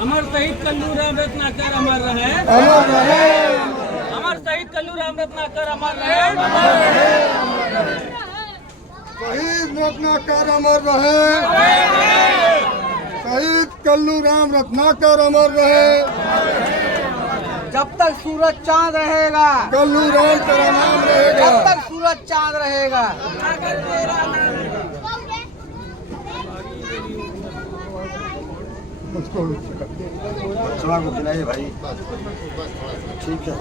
अमर शहीद कल्लू राम रत्नाकर अमर रहे, अमर रहे। अमर शहीद कल्लू राम रत्नाकर अमर रहे, शहीद रत्नाकर अमर रहे। शहीद कल्लू राम रत्नाकर अमर रहे। जब तक सूरज चांद रहेगा, कल्लू राम तेरा नाम रहेगा। जब तक सूरज चांद रहेगा। उसको को खिलाइए भाई। ठीक है,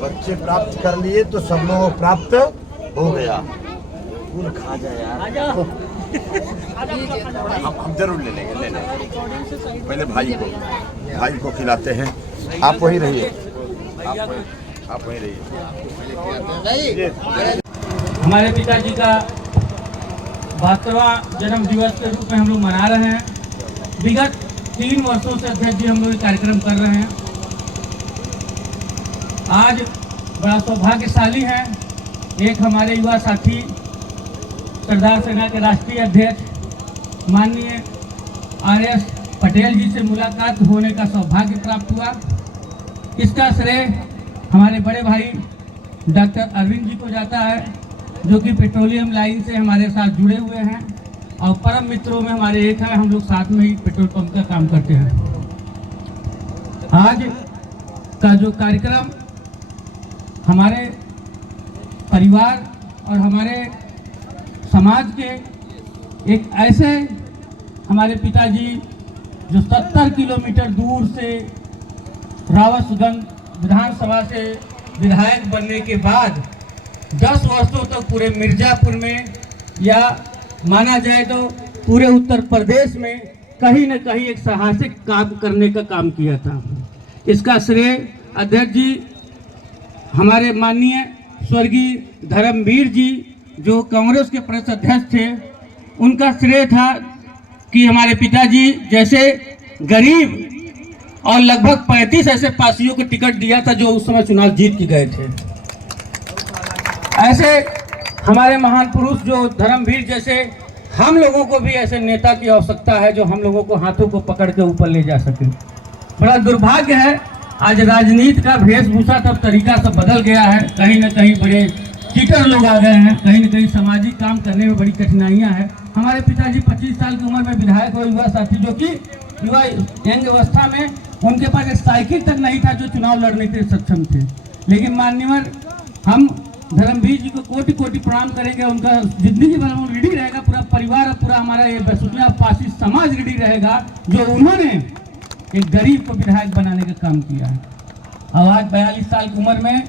बच्चे प्राप्त कर लिए तो सब लोगों को प्राप्त हो गया। फूल खा जाए यार। हम जरूर ले लेंगे। पहले भाई को खिलाते हैं। आप वही रहिए, आप वही रहिए। हमारे पिताजी का 72वां जन्म दिवस के रूप में हम लोग मना रहे हैं। विगत 3 वर्षों से अध्यक्ष जी हम लोग ये कार्यक्रम कर रहे हैं। आज बड़ा सौभाग्यशाली है, एक हमारे युवा साथी सरदार सेना के राष्ट्रीय अध्यक्ष माननीय आर.एस. पटेल जी से मुलाकात होने का सौभाग्य प्राप्त हुआ। इसका श्रेय हमारे बड़े भाई डॉक्टर अरविंद जी को जाता है, जो कि पेट्रोलियम लाइन से हमारे साथ जुड़े हुए हैं और परम मित्रों में हमारे एक हैं। हम लोग साथ में ही पेट्रोल पंप का काम करते हैं। आज का जो कार्यक्रम हमारे परिवार और हमारे समाज के एक ऐसे हमारे पिताजी जो 70 किलोमीटर दूर से रावतगंज विधानसभा से विधायक बनने के बाद 10 वर्षों तक पूरे मिर्जापुर में या माना जाए तो पूरे उत्तर प्रदेश में कहीं न कहीं एक साहसिक काम करने का काम किया था। इसका श्रेय अध्यक्ष जी हमारे माननीय स्वर्गीय धर्मवीर जी जो कांग्रेस के प्रदेश अध्यक्ष थे, उनका श्रेय था कि हमारे पिताजी जैसे गरीब और लगभग 35 ऐसे पार्टियों को टिकट दिया था जो उस समय चुनाव जीत के गए थे। ऐसे हमारे महान पुरुष जो धर्मवीर जैसे हम लोगों को भी ऐसे नेता की आवश्यकता है जो हम लोगों को हाथों को पकड़ के ऊपर ले जा सके। बड़ा दुर्भाग्य है, आज राजनीति का वेशभूषा तब तरीका सब बदल गया है। कहीं न कहीं बड़े चीटर लोग आ गए हैं, कहीं न कहीं सामाजिक काम करने में बड़ी कठिनाइयां हैं। हमारे पिताजी 25 साल की उम्र में विधायक और युवा साथी जो कि युवा यंग अवस्था में उनके पास एक साइकिल तक नहीं था जो चुनाव लड़ने के सक्षम थे। लेकिन मान्यवर हम धर्मवीर जी को कोटि कोटि प्रणाम करेंगे। उनका जिंदगी भर वो रेडी रहेगा, पूरा परिवार और पूरा हमारा ये बसुकिया पासी समाज रेडी रहेगा जो उन्होंने एक गरीब को विधायक बनाने का काम किया है। और आज 42 साल की उम्र में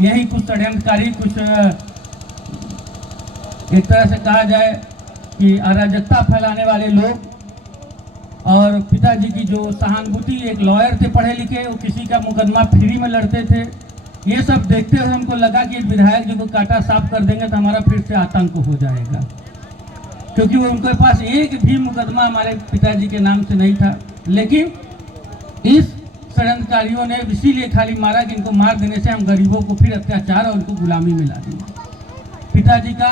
यही कुछ षड्यंत्रकारी, कुछ एक तरह से कहा जाए कि अराजकता फैलाने वाले लोग और पिताजी की जो सहानुभूति, एक लॉयर थे पढ़े लिखे, वो किसी का मुकदमा फ्री में लड़ते थे। ये सब देखते हुए उनको लगा कि विधायक जी को काटा साफ कर देंगे तो हमारा फिर से आतंक हो जाएगा, क्योंकि वो उनके पास एक भी मुकदमा हमारे पिताजी के नाम से नहीं था। लेकिन इस षड्यंत्रकारियों ने इसीलिए खाली मारा कि इनको मार देने से हम गरीबों को फिर अत्याचार और उनको गुलामी में ला देंगे। पिताजी का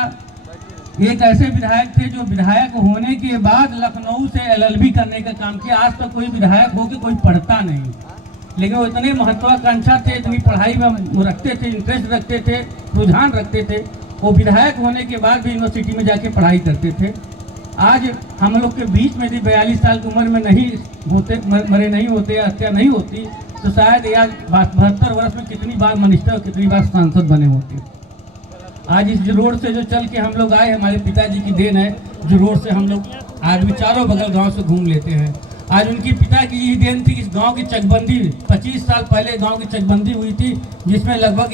एक ऐसे विधायक थे जो विधायक होने के बाद लखनऊ से LLB करने का काम किया। आज तक कोई विधायक हो के कोई पढ़ता नहीं, लेकिन वो इतने महत्वाकांक्षा थे, इतनी पढ़ाई में वो रखते थे, इंटरेस्ट रखते थे, रुझान रखते थे। वो विधायक होने के बाद भी यूनिवर्सिटी में जाके पढ़ाई करते थे। आज हम लोग के बीच में भी 42 साल की उम्र में नहीं होते, मरे नहीं होते या हत्या नहीं होती तो शायद आज 72 वर्ष में कितनी बार मिनिस्टर और कितनी बार सांसद बने होते। आज इस रोड से जो चल के हम लोग आए, हमारे पिताजी की देन है। जो रोड से हम लोग आदमी चारों बगल गांव से घूम लेते हैं। आज उनकी पिता की यही देन थी कि इस गांव की चकबंदी 25 साल पहले गांव की चकबंदी हुई थी, जिसमें लगभग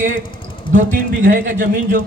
2-3 बीघे का जमीन जो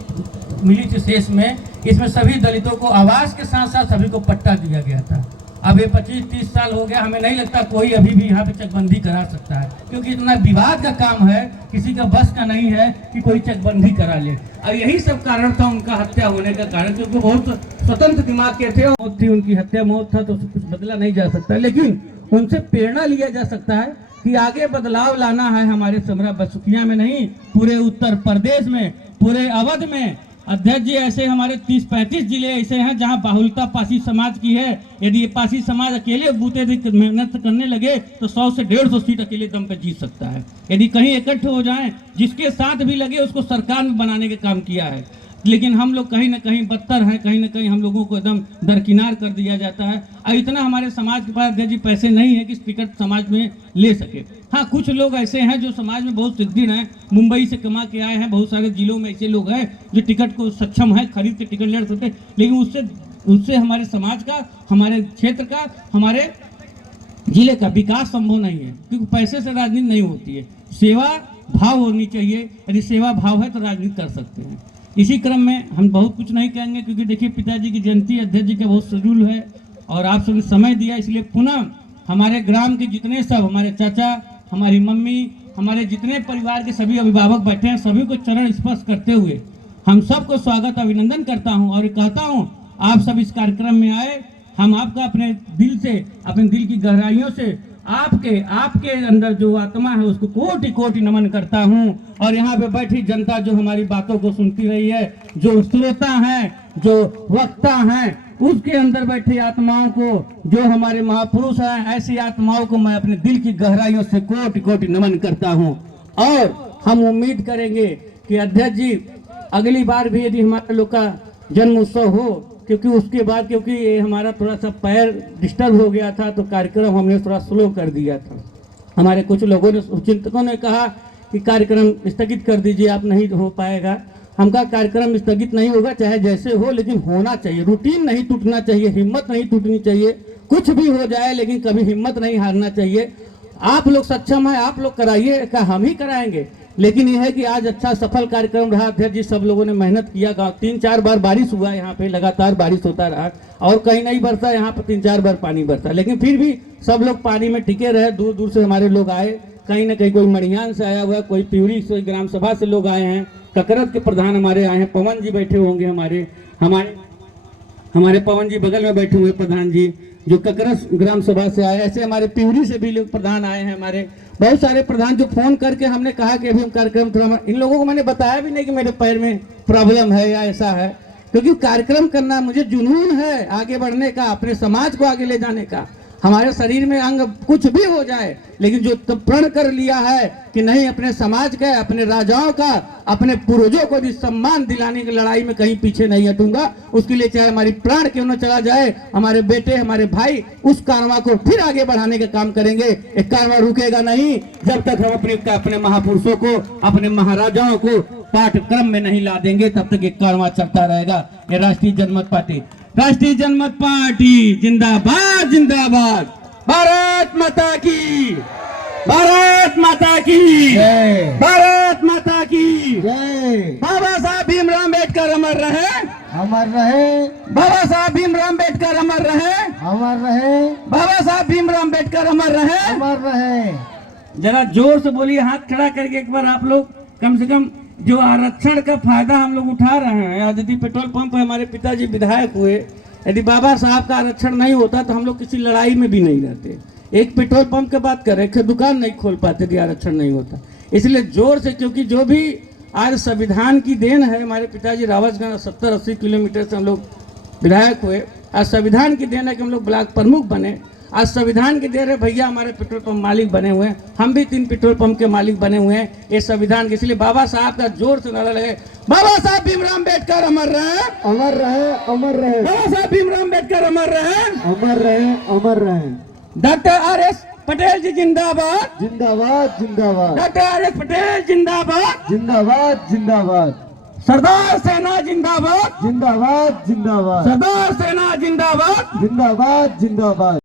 मिली थी शेष में, इसमें सभी दलितों को आवास के साथ साथ सभी को पट्टा दिया गया था। अब ये 25-30 साल हो गया, हमें नहीं लगता कोई अभी भी यहाँ पे चकबंदी करा सकता है, क्योंकि इतना विवाद का काम है, किसी का बस का नहीं है कि कोई चकबंदी करा ले। और यही सब कारण था उनका हत्या होने का कारण, क्योंकि बहुत स्वतंत्र दिमाग के थे। मौत थी उनकी, हत्या मौत था, तो कुछ बदला नहीं जा सकता। लेकिन उनसे प्रेरणा लिया जा सकता है कि आगे बदलाव लाना है हमारे समरा बसुकिया में नहीं, पूरे उत्तर प्रदेश में, पूरे अवध में अध्यक्ष जी ऐसे हमारे 30-35 जिले ऐसे हैं जहां बाहुल्यता पासी समाज की है। यदि ये पासी समाज अकेले बूते मेहनत करने लगे तो 100 से 150 सीट अकेले दम पे जीत सकता है। यदि कहीं इकट्ठे हो जाएं, जिसके साथ भी लगे उसको सरकार में बनाने का काम किया है। लेकिन हम लोग कहीं ना कहीं बदतर हैं, कहीं ना कहीं हम लोगों को एकदम दरकिनार कर दिया जाता है। और इतना हमारे समाज के पास अध्यक्ष जी पैसे नहीं है कि इस टिकट समाज में ले सके। हाँ, कुछ लोग ऐसे हैं जो समाज में बहुत सिद्धिर हैं, मुंबई से कमा के आए हैं, बहुत सारे जिलों में ऐसे लोग हैं जो टिकट को सक्षम है, खरीद के टिकट ले सकते, लेकिन उससे हमारे समाज का, हमारे क्षेत्र का, हमारे जिले का विकास संभव नहीं है, क्योंकि पैसे से राजनीति नहीं होती है। सेवा भाव होनी चाहिए, यदि सेवा भाव है तो राजनीति कर सकते हैं। इसी क्रम में हम बहुत कुछ नहीं कहेंगे, क्योंकि देखिए पिताजी की जयंती, अध्यक्ष जी का बहुत शेड्यूल है और आप सबने समय दिया, इसलिए पुनः हमारे ग्राम के जितने सब हमारे चाचा, हमारी मम्मी, हमारे जितने परिवार के सभी अभिभावक बैठे हैं, सभी को चरण स्पर्श करते हुए हम सबको स्वागत अभिनंदन करता हूं और कहता हूं आप सब इस कार्यक्रम में आए। हम आपका अपने दिल से, अपने दिल की गहराइयों से आपके अंदर जो आत्मा है उसको कोटि कोटि नमन करता हूं। और यहाँ पे बैठी जनता जो हमारी बातों को सुनती रही है, जो श्रोता हैं, जो वक्ता हैं, उसके अंदर बैठी आत्माओं को, जो हमारे महापुरुष हैं, ऐसी आत्माओं को मैं अपने दिल की गहराइयों से कोटि कोटि नमन करता हूं। और हम उम्मीद करेंगे कि अध्यक्ष जी अगली बार भी यदि हमारे लोग का जन्म उत्सव हो, क्योंकि उसके बाद क्योंकि ये हमारा थोड़ा सा पैर डिस्टर्ब हो गया था तो कार्यक्रम हमने थोड़ा स्लो कर दिया था। हमारे कुछ लोगों ने, चिंतकों ने कहा कि कार्यक्रम स्थगित कर दीजिए, आप नहीं हो पाएगा। हम कहा कार्यक्रम स्थगित नहीं होगा, चाहे जैसे हो, लेकिन होना चाहिए, रूटीन नहीं टूटना चाहिए, हिम्मत नहीं टूटनी चाहिए। कुछ भी हो जाए लेकिन कभी हिम्मत नहीं हारना चाहिए। आप लोग सक्षम है, आप लोग कराइए, का हम ही कराएंगे। लेकिन यह है कि आज अच्छा सफल कार्यक्रम रहा। अध्यक्ष जी सब लोगों ने मेहनत किया, 3-4 बार बारिश हुआ, यहाँ पे लगातार बारिश होता रहा और कहीं नहीं बरसा, यहाँ पे 3-4 बार पानी बरसा, लेकिन फिर भी सब लोग पानी में टिके रहे। दूर दूर से हमारे लोग आए, कहीं ना कहीं कोई मड़ियान से आया हुआ, कोई पिवड़ी से, ग्राम सभा से लोग आए हैं, ककरत के प्रधान हमारे आए हैं, पवन जी बैठे होंगे, हमारे पवन जी बगल में बैठे हुए प्रधान जी जो ककरत ग्राम सभा से आए, ऐसे हमारे पिवड़ी से भी लोग प्रधान आए हैं, हमारे बहुत सारे प्रधान जो फोन करके हमने कहा कि अभी हम कार्यक्रम थोड़ा, इन लोगों को मैंने बताया भी नहीं कि मेरे पैर में प्रॉब्लम है या ऐसा है, क्योंकि कार्यक्रम करना मुझे जुनून है आगे बढ़ने का, अपने समाज को आगे ले जाने का। हमारे शरीर में अंग कुछ भी हो जाए, लेकिन जो प्रण कर लिया है कि नहीं, अपने समाज का, अपने राजाओं का, अपने पूर्वजों को भी सम्मान दिलाने की लड़ाई में कहीं पीछे नहीं हटूंगा। उसके लिए चाहे हमारी प्राण क्यों न चला जाए, हमारे बेटे, हमारे भाई उस कारवां को फिर आगे बढ़ाने का काम करेंगे। एक कारवां रुकेगा नहीं जब तक हम अपने महापुरुषों को, अपने महाराजाओं को पाठ्यक्रम में नहीं ला देंगे, तब तक एक कारवां चलता रहेगा। ये राष्ट्रीय जनमत पार्टी जिंदाबाद जिंदाबाद। भारत माता की, भारत माता की जय, भारत माता की जय। बाबा साहब भीमराव अम्बेडकर अमर रहे, अमर रहे, बाबा साहब भीमराव अम्बेडकर अमर रहे, अमर रहे, बाबा साहब भीमराव अम्बेडकर अमर रहे, अमर रहे। जरा जोर से बोलिए, हाथ खड़ा करके एक बार आप लोग। कम से कम जो आरक्षण का फायदा हम लोग उठा रहे हैं, यदि पेट्रोल पंप पे हमारे पिताजी विधायक हुए, यदि बाबा साहब का आरक्षण नहीं होता तो हम लोग किसी लड़ाई में भी नहीं रहते। एक पेट्रोल पंप की बात कर रहे हैं, दुकान नहीं खोल पाते कि आरक्षण नहीं होता। इसलिए जोर से, क्योंकि जो भी आज संविधान की देन है, हमारे पिताजी रावतगंज 70-80 किलोमीटर से हम लोग विधायक हुए, आज संविधान की देन है कि हम लोग ब्लॉक प्रमुख बने। आज संविधान की देन है, भैया हमारे पेट्रोल पंप मालिक बने हुए हैं, हम भी 3 पेट्रोल पंप के मालिक बने हुए हैं, ये संविधान के। इसलिए बाबा साहब का जोर से नारा लगे, बाबा साहब भीमराव अम्बेडकर अमर रहे, अमर रहे, अमर रहे, बाबा साहब भीमराव अम्बेडकर अमर रहे, अमर रहे, अमर रहे। Doctor R.S. पटेल जी जिंदाबाद, जिंदाबाद जिंदाबाद, डॉक्टर R.S. पटेल जिंदाबाद, जिंदाबाद जिंदाबाद, सरदार सेना जिंदाबाद, जिंदाबाद जिंदाबाद, सरदार सेना जिंदाबाद। जिंदाबाद जिंदाबाद।